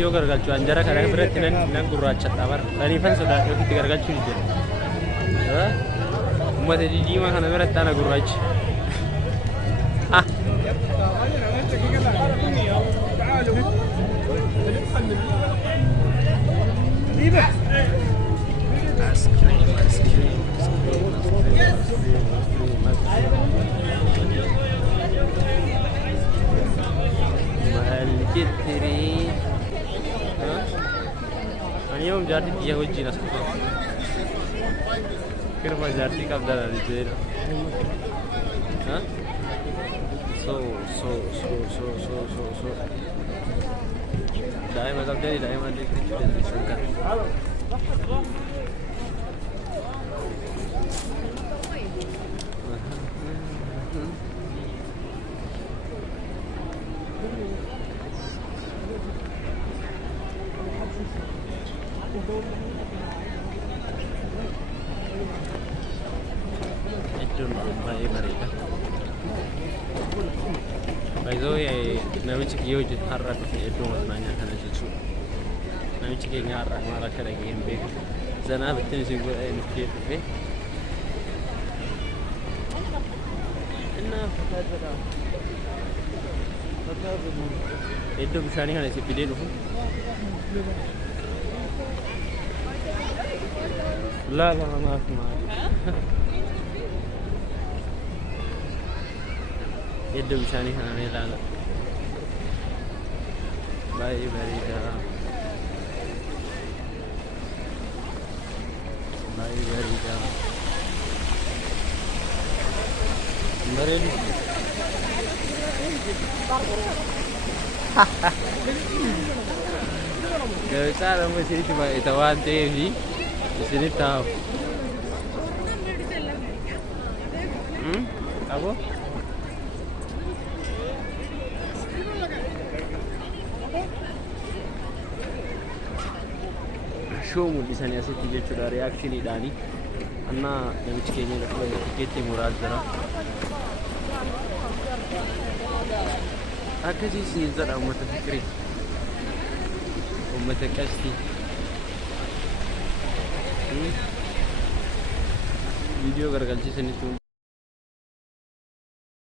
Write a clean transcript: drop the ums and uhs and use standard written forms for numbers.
biratti yoo gargalchu anjara kana biratti nan gurraachadha bar rifan soda yokitti gargalchu ni jira ummata diima kana biratti ana gurraachi ah Malkitri Aniyom jati dia uji nas Kirma jati kabdala dijera So Dai ma kabdali dai ma dikri Itu baik mereka. Baiklah ya, nabi cik yo je harap itu maknanya karena cucu. Nabi cik ini harap malah kerja gembe. Zana betul sih gue ini kita. Enna fakadra. Itu bisa nih kan si video dulu. La maaf. Itu bisa nih kan ini lah. Bye Barida. Bye Barida. Barin. Gak bisa dong di sini cuma itawan TV. Di sini tahu. Apa? Show di sana asal tiga cura reaksi ni Dani. Karena yang ciknya lepas tiket murah zara. Aku sih sini zara umat fikri. Umat kasti. Video gargalchi sini tuh